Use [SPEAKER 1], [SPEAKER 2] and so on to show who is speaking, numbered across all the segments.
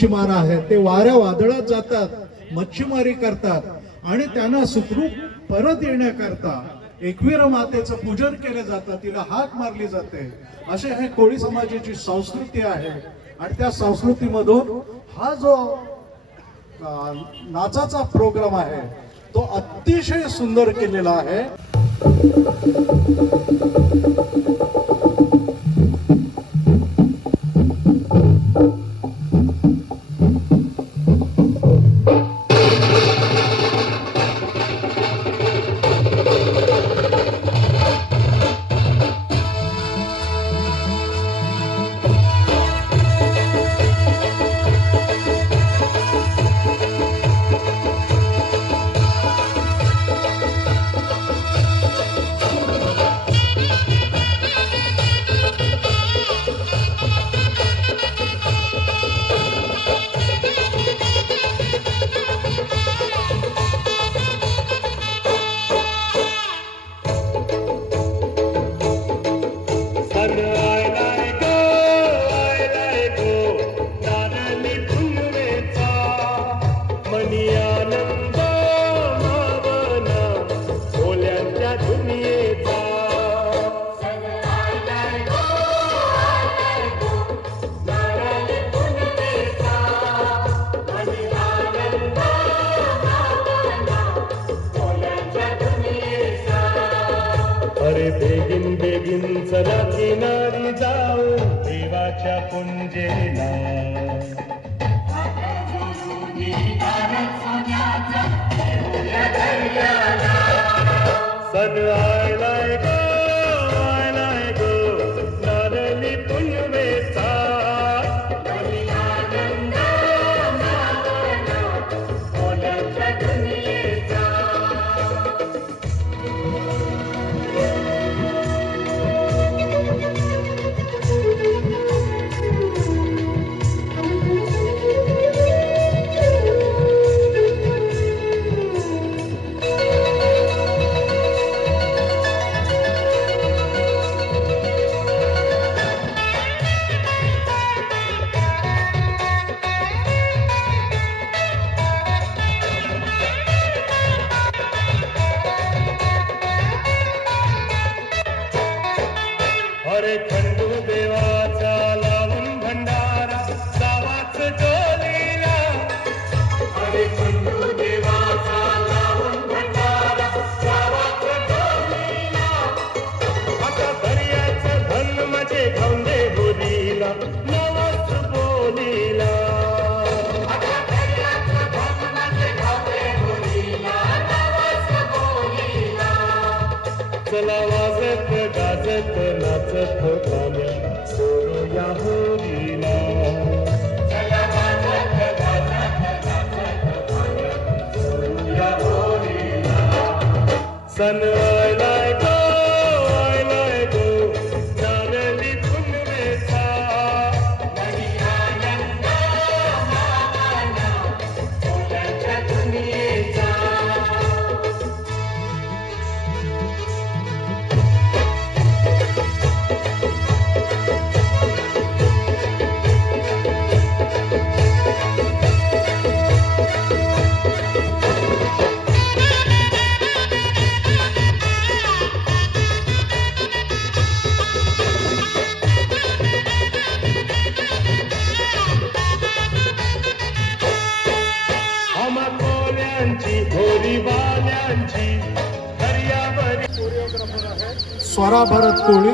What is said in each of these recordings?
[SPEAKER 1] मच्छीमार आहेत. ते वाऱ्या वादळात जातात मच्छीमारी करतात आणि त्यांना सुखरूप परत येण्याकरता एकवीर मातेचं पूजन केलं जातं तिला हाक मारली जाते. असे हे कोळी समाजाची संस्कृती आहे. आणि त्या संस्कृतीमधून हा जो नाचाचा प्रोग्राम आहे तो अतिशय सुंदर केलेला आहे. सनवा
[SPEAKER 2] स्वरा भरत कोळी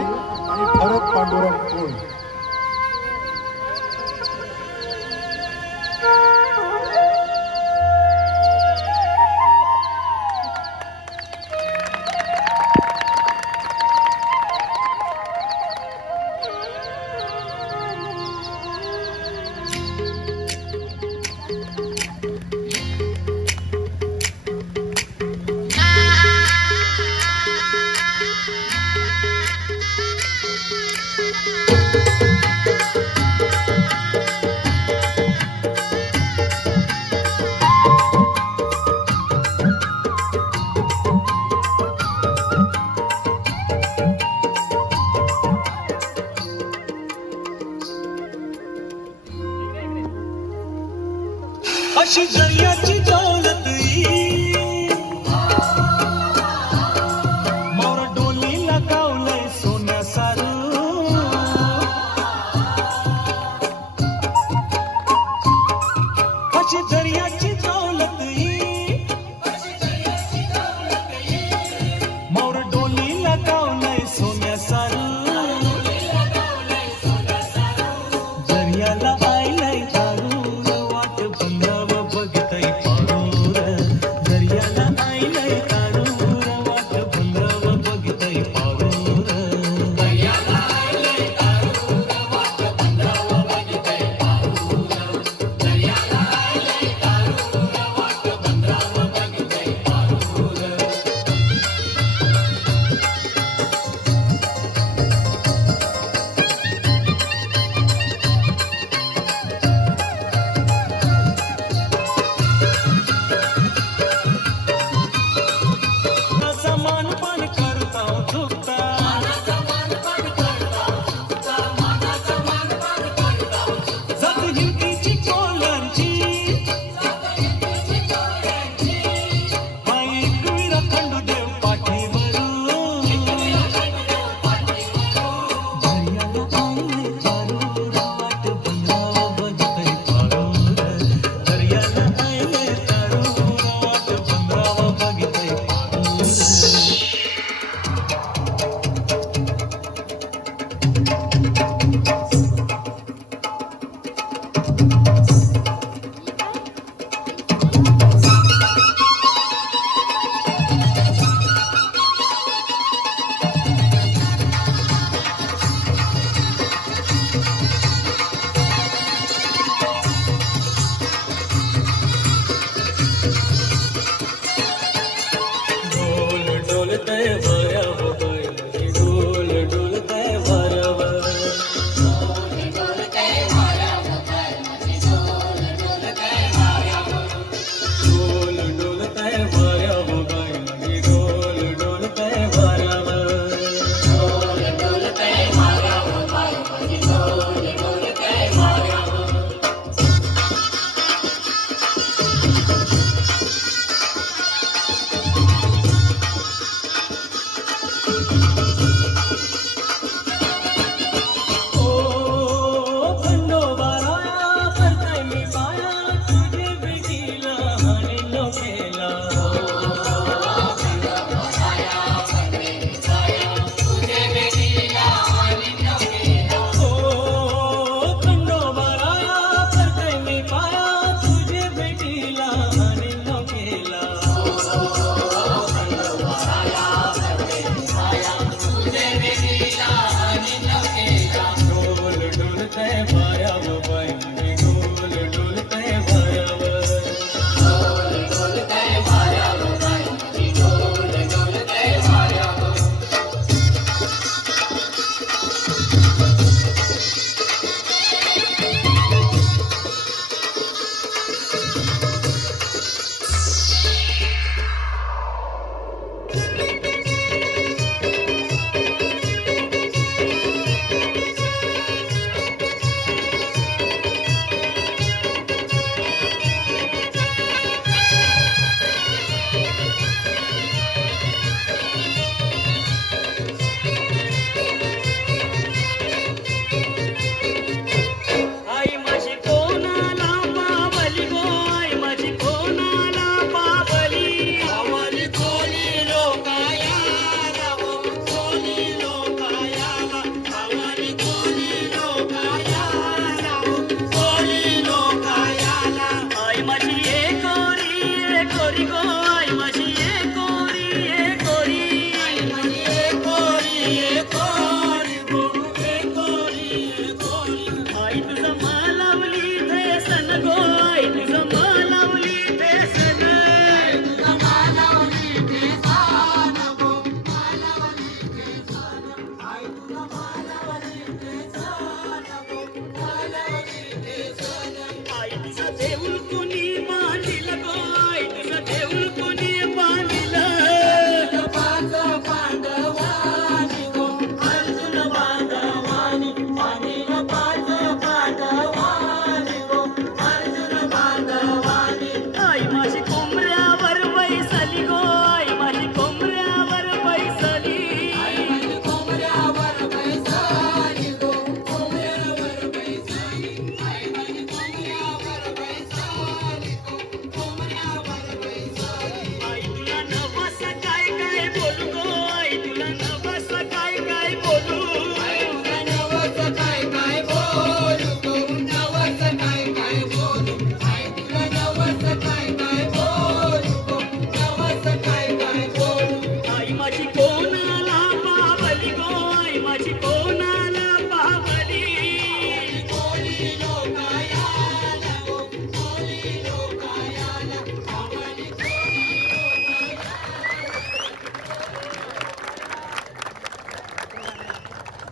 [SPEAKER 3] समान पण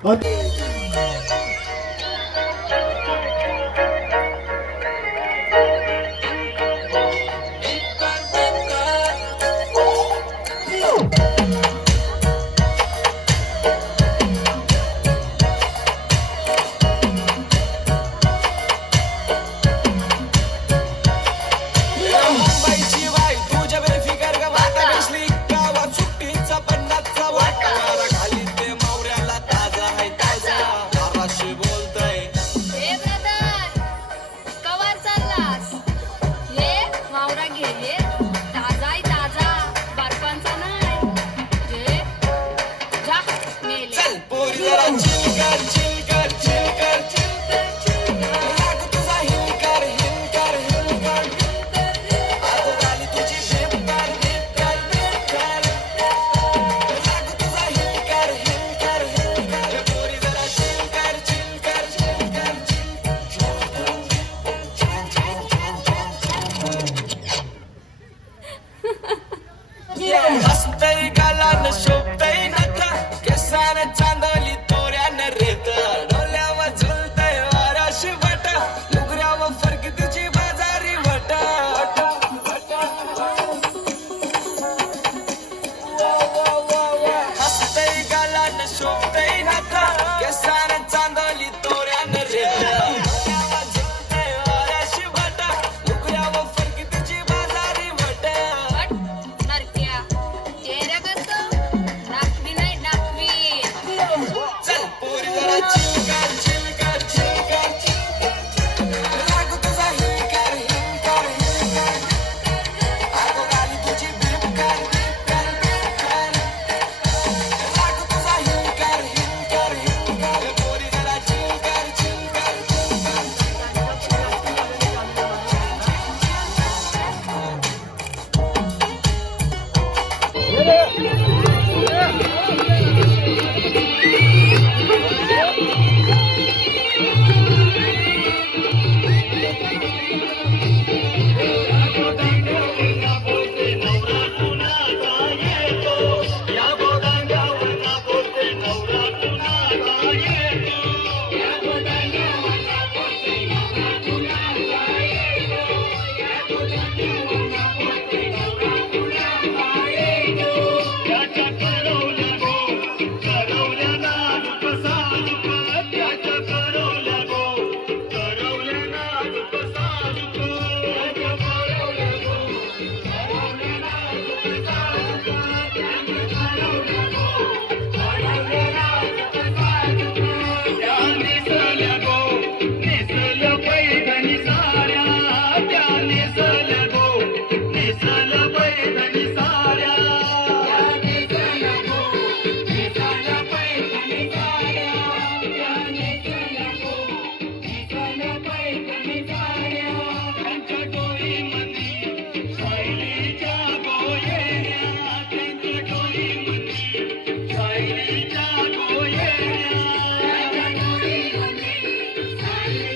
[SPEAKER 4] 啊。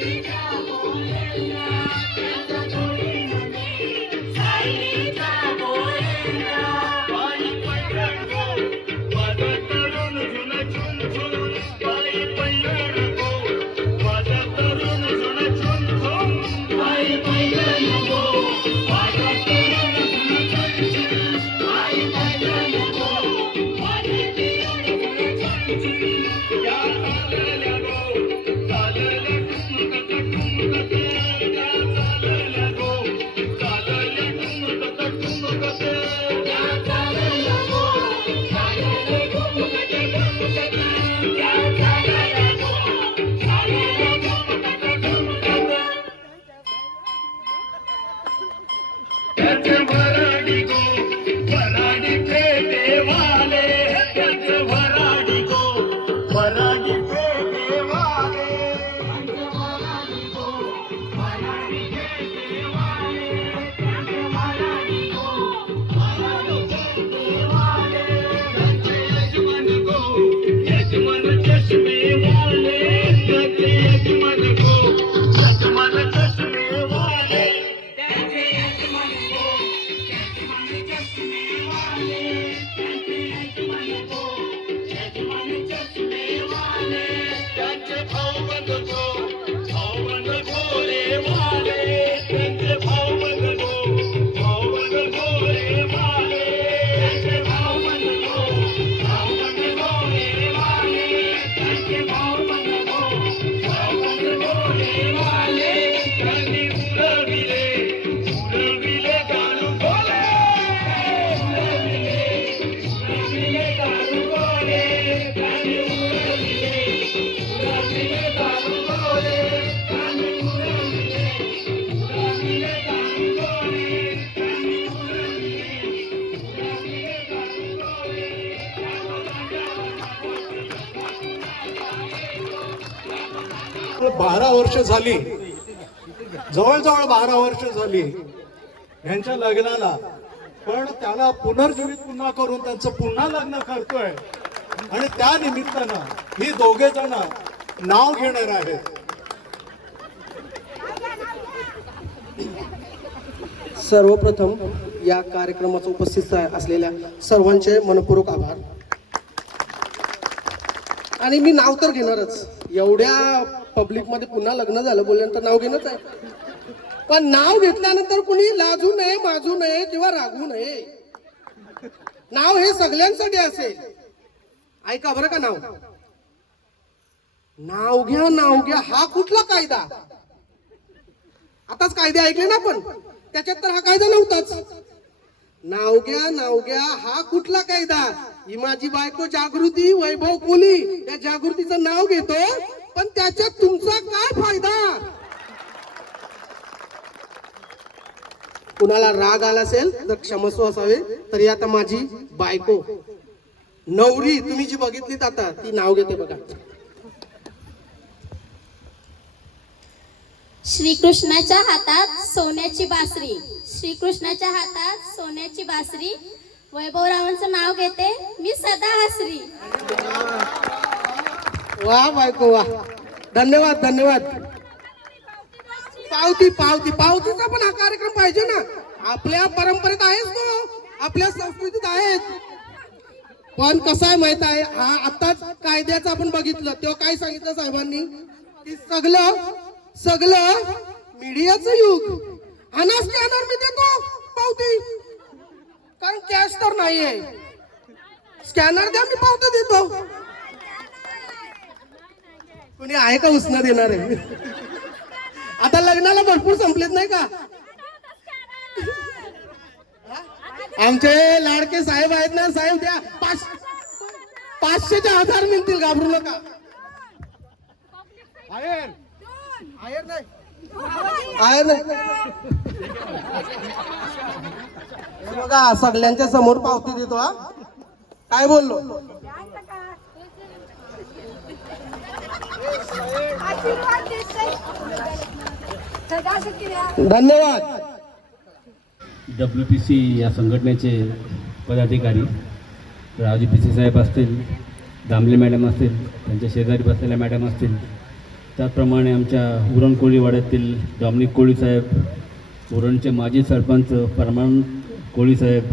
[SPEAKER 4] Hallelujah.
[SPEAKER 2] बारा वर्ष झाली. जवळजवळ बारा वर्ष झाली यांच्या लग्नाला. पण त्याला पुनर्जीवित पुन्हा करून त्यांचं पुन्हा लग्न करतोय. आणि त्या निमित्तानं ही दोघे जण नाव घेणार आहेत.
[SPEAKER 5] सर्वप्रथम या कार्यक्रमाचं उपस्थित असलेल्या सर्वांचे मनपूर्वक आभार. आणि मी नाव तर घेणारच. एवढ्या पब्लिकमध्ये पुन्हा लग्न झालं बोलल्यानंतर नाव घेणंच आहे. पण नाव घेतल्यानंतर कुणी लाजू नये माजू नये किंवा रागू नये. नाव हे सगळ्यांसाठी असेल. ऐका बरं का नाव. नाव घ्या नाव घ्या हा कुठला कायदा? आताच कायदे ऐकले ना आपण. त्याच्यात तर हा कायदा नव्हताच. नाव घ्या नाव घ्या हा कुठला कायदा? ही माझी बायको जागृती वैभव कोली या जागृतीचं नाव घेतो. पण त्याच्यात तुमचा काय फायदा? कुणाला राग आला असेल तर क्षमस्व असावे. तरी आता माझी बायको नवरी तुम्ही जी बघितलीत आता ती नाव घेते बघा.
[SPEAKER 6] श्रीकृष्णाच्या हातात सोन्याची बासरी. श्रीकृष्णाच्या हातात सोन्याची बासरी. वैभवरावांचं नाव घेते मी सदा हसरी
[SPEAKER 5] वा बायको वा. धन्यवाद धन्यवाद. पावती पावती पावतीचा पण हा कार्यक्रम पाहिजे ना. आपल्या परंपरेत आहेच तो. आपल्या संस्कृतीत आहेत. पण कसं आहे माहीत आहे हा आताच कायद्याचं आपण बघितलं तेव्हा काय सांगितलं साहेबांनी? की सगळं सगळं मीडियाचं युग. अनास स्कॅनर मी देतो पावती. कारण कॅश तर नाही आहे स्कॅनर द्या मी पावती देतो. कोणी आहे का उसना देणार? आहे आता लग्नाला भरपूर संपलेत नाही का? आमचे लाडके साहेब आहेत ना साहेब द्या. पाच पाचशेचे हजार मिळतील घाबरू नका. आहेर. आहेर नाही. आहेर नाही. बघा सगळ्यांच्या समोर पावती देतो हा. काय बोललो? धन्यवाद.
[SPEAKER 7] डब्ल्यू पी सी या संघटनेचे पदाधिकारी राजू पी सी साहेब असतील दामले मॅडम असतील त्यांच्या शेजारी बसलेल्या मॅडम असतील त्याचप्रमाणे आमच्या उरण कोळीवाड्यातील डॉमिनिक कोळी साहेब उरणचे माजी सरपंच परमान कोळी साहेब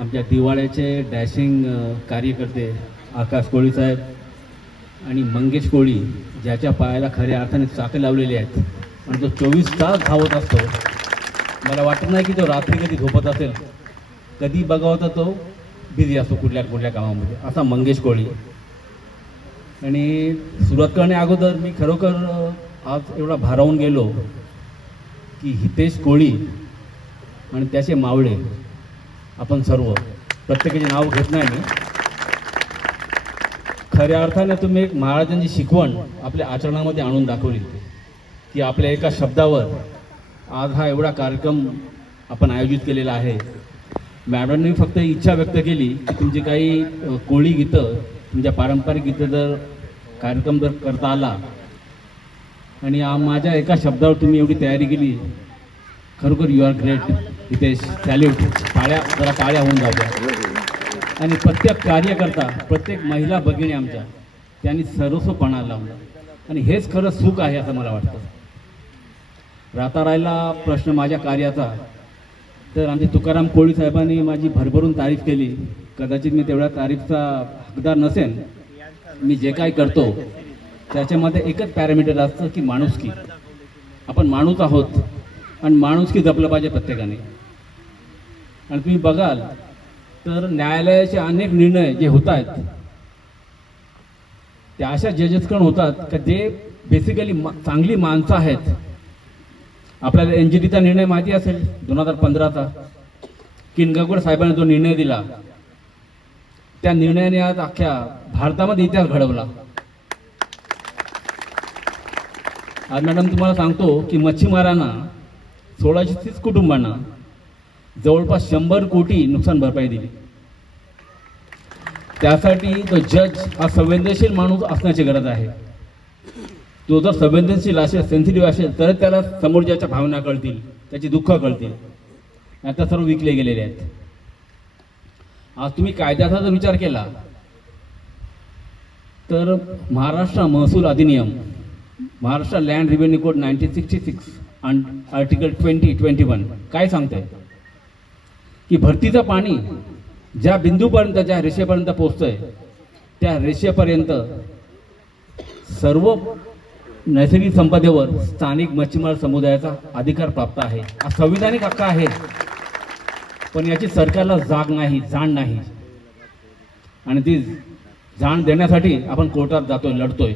[SPEAKER 7] आमच्या दिवाळ्याचे डॅशिंग कार्यकर्ते आकाश कोळी साहेब आणि मंगेश कोळी ज्याच्या पायाला खऱ्या अर्थाने चाकं लावलेली आहेत. आणि तो चोवीस तास धावत असतो. मला वाटत नाही की तो रात्री कधी झोपत असेल. कधी बघावं तर तो बिझी असतो कुठल्या कुठल्या कामामध्ये. असा मंगेश कोळी. आणि सुरुवात करण्या अगोदर मी खरोखर आज एवढा भारावून गेलो की हितेश कोळी आणि त्याचे मावळे आपण सर्व प्रत्येकाचे नाव घेत नाही मी. खऱ्या अर्थाने तुम्ही एक महाराजांची शिकवण आपल्या आचरणामध्ये आणून दाखवली की आपल्या एका शब्दावर आज हा एवढा कार्यक्रम आपण आयोजित केलेला आहे. मॅडमने फक्त इच्छा व्यक्त केली की तुमची काही कोळी गीतं तुमच्या पारंपरिक गीतं जर कार्यक्रम जर करता आला आणि माझ्या एका शब्दावर तुम्ही एवढी तयारी केली खरोखर you are great Hitesh salute टाळ्या जरा टाळ्या होऊन जाऊ आणि प्रत्येक कार्यकर्ता प्रत्येक महिला भगिनी आमच्या त्यांनी सर्वस्वपणा लावला. आणि हेच खरं सुख आहे असं मला वाटतं. राहता राहिला प्रश्न माझ्या कार्याचा. तर आमचे तुकाराम कोळी साहेबांनी माझी भरभरून तारीफ केली. कदाचित मी तेवढ्या तारीफचा हकदार नसेन. मी जे काय करतो त्याच्यामध्ये एकच पॅरामीटर असतं की माणुसकी आपण माणूस आहोत आणि माणुसकी जपलं पाहिजे प्रत्येकाने. आणि तुम्ही बघाल तर न्यायालयाचे अनेक निर्णय जे होत आहेत ते अशा जजेसकडून होतात का जे बेसिकली मा चांगली माणसं आहेत. आपल्याला एन जी टीचा निर्णय माहिती असेल दोन हजार पंधराचा. किनगावकर साहेबांनी जो निर्णय दिला त्या निर्णयाने आज अख्ख्या भारतामध्ये इतिहास घडवला. आज मॅडम तुम्हाला सांगतो की मच्छीमारांना सोळाशे तीस कुटुंबांना जवळपास शंभर कोटी नुकसान भरपाई दिली. त्यासाठी तो जज हा संवेदनशील माणूस असण्याची गरज आहे. तो जर संवेदनशील असेल सेन्सिटिव्ह असेल तरच त्याला समोरच्याच्या भावना कळतील त्याची दुःख कळतील. आता सर्व विकले गेलेले आहेत. आज तुम्ही कायद्याचा जर विचार केला तर महाराष्ट्र महसूल अधिनियम Maharashtra land revenue code nineteen sixty six article twenty twenty one काय सांगतंय? की भरतीचं पाणी ज्या बिंदूपर्यंत ज्या रेषेपर्यंत पोचतंय त्या रेषेपर्यंत सर्व नैसर्गिक संपदेवर स्थानिक मच्छीमार समुदायाचा अधिकार प्राप्त आहे. हा संविधानिक हक्क आहे. पण याची सरकारला जाग नाही जाण नाही. आणि ती जाण देण्यासाठी आपण कोर्टात जातोय लढतोय.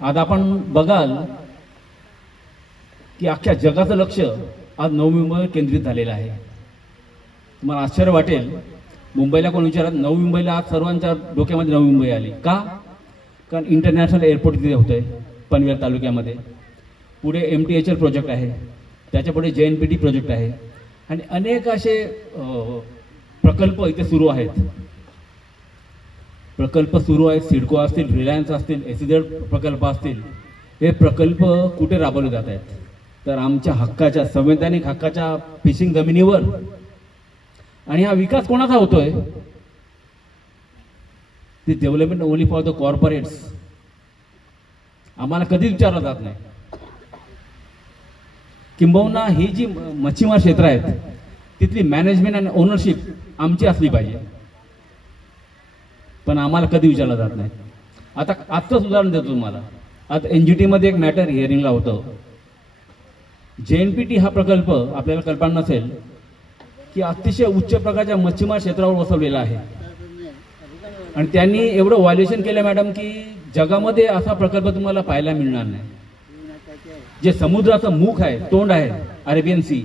[SPEAKER 7] आज आपण बघाल की अख्ख्या जगाचं लक्ष आज नोव्हेंबर केंद्रित झालेलं आहे. तुम्हाला आश्चर्य वाटेल मुंबईला कोण विचारत नवी मुंबईला आज सर्वांच्या डोक्यामध्ये नवी मुंबई आली. का? कारण इंटरनॅशनल एअरपोर्ट तिथे होतं आहे पनवेल तालुक्यामध्ये. पुढे M T H L project आहे त्याच्यापुढे जे एन पी टी प्रोजेक्ट आहे. आणि अनेक असे प्रकल्प इथे सुरू आहेत. प्रकल्प सुरू आहेत सिडको असतील रिलायन्स असतील एसीझेड प्रकल्प असतील. हे प्रकल्प कुठे राबवले जात आहेत? तर आमच्या हक्काच्या संवैधानिक हक्काच्या फिशिंग जमिनीवर आणि हा विकास कोणाचा होतोय? ती development only for the corporates आम्हाला कधीच विचारलं जात नाही. किंबहुना ही जी मच्छीमार क्षेत्र आहेत तिथली मॅनेजमेंट आणि ओनरशिप आमची असली पाहिजे. पण आम्हाला कधी विचारलं जात नाही. आता आत्ताच उदाहरण देतो तुम्हाला. आता एन जी टीमध्ये एक मॅटर हिअरिंगला होतं. जे एन पी टी हा प्रकल्प आपल्याला कल्पना नसेल की अतिशय उच्च प्रकारच्या मच्छीमार क्षेत्रावर बसवलेला आहे. आणि त्यांनी एवढं व्हायलेशन केलं मॅडम की जगामध्ये असा प्रकल्प तुम्हाला पाहायला मिळणार नाही. जे समुद्राचं मुख आहे तोंड आहे अरेबियन सी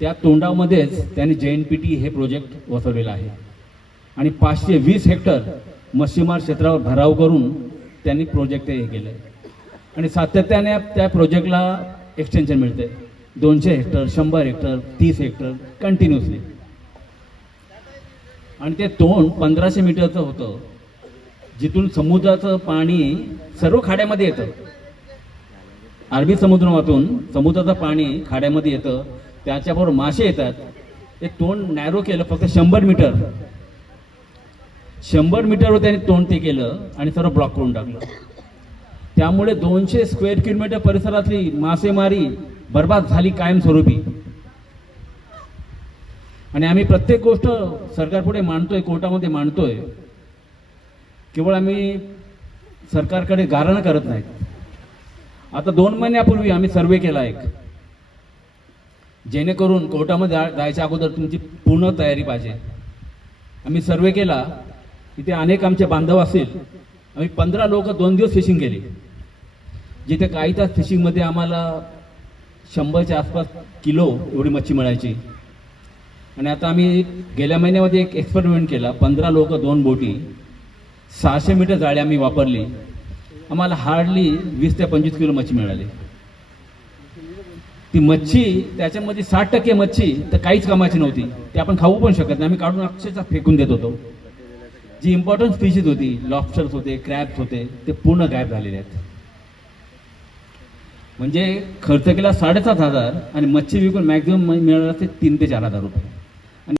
[SPEAKER 7] त्या तोंडामध्येच त्यांनी जे एन पी टी हे प्रोजेक्ट वसवलेलं आहे. आणि पाचशे वीस हेक्टर मच्छीमार क्षेत्रावर भराव करून त्यांनी प्रोजेक्ट हे केलं आहे आणि सातत्याने त्या प्रोजेक्टला एक्सटेन्शन मिळते दोनशे हेक्टर शंभर हेक्टर तीस हेक्टर कंटिन्युअसली आणि ते तोंड पंधराशे मीटरचं होतं. जिथून समुद्राचं पाणी सर्व खाड्यामध्ये येतं. अरबी समुद्रातून समुद्राचं पाणी खाड्यामध्ये येतं. त्याच्याबरोबर मासे येतात. ते तोंड नॅरो केलं फक्त शंभर मीटर. शंभर मीटरवर त्यांनी तोंड ते केलं आणि सर्व ब्लॉक करून टाकलं. त्यामुळे दोनशे स्क्वेअर किलोमीटर परिसरातली मासेमारी बर्बाद झाली कायमस्वरूपी. आणि आम्ही प्रत्येक गोष्ट सरकारपुढे मांडतोय कोर्टामध्ये मांडतोय. केवळ आम्ही सरकारकडे गारणं करत नाहीत. आता दोन महिन्यापूर्वी आम्ही सर्वे केला एक. जेणेकरून कोर्टामध्ये जायच्या अगोदर तुमची पूर्ण तयारी पाहिजे. आम्ही सर्वे केला तिथे अनेक आमचे बांधव असतील. आम्ही पंधरा लोक दोन दिवस फिशिंग केली. जिथे काही तास फिशिंगमध्ये आम्हाला शंभरच्या आसपास किलो एवढी मच्छी मिळायची. आणि आता आम्ही गेल्या महिन्यामध्ये एक एक्सपेरिमेंट केला. पंधरा लोक दोन बोटी. सहाशे मीटर जाळी आम्ही वापरली. आम्हाला हार्डली वीस ते पंचवीस किलो मच्छी मिळाली. ती मच्छी त्याच्यामध्ये साठ टक्के मच्छी तर काहीच कामाची नव्हती. ती आपण खाऊ पण शकत नाही. आम्ही काढून अक्षरशः फेकून देत होतो. जी इम्पॉर्टंट स्पीशीज होती लॉबस्टर्स होते क्रॅब्स होते ते पूर्ण गायब झालेले आहेत. म्हणजे खर्च केला साडेसात हजार आणि मच्छी विकून मॅक्झिमम मिळाला असते तीन ते चार हजार रुपये.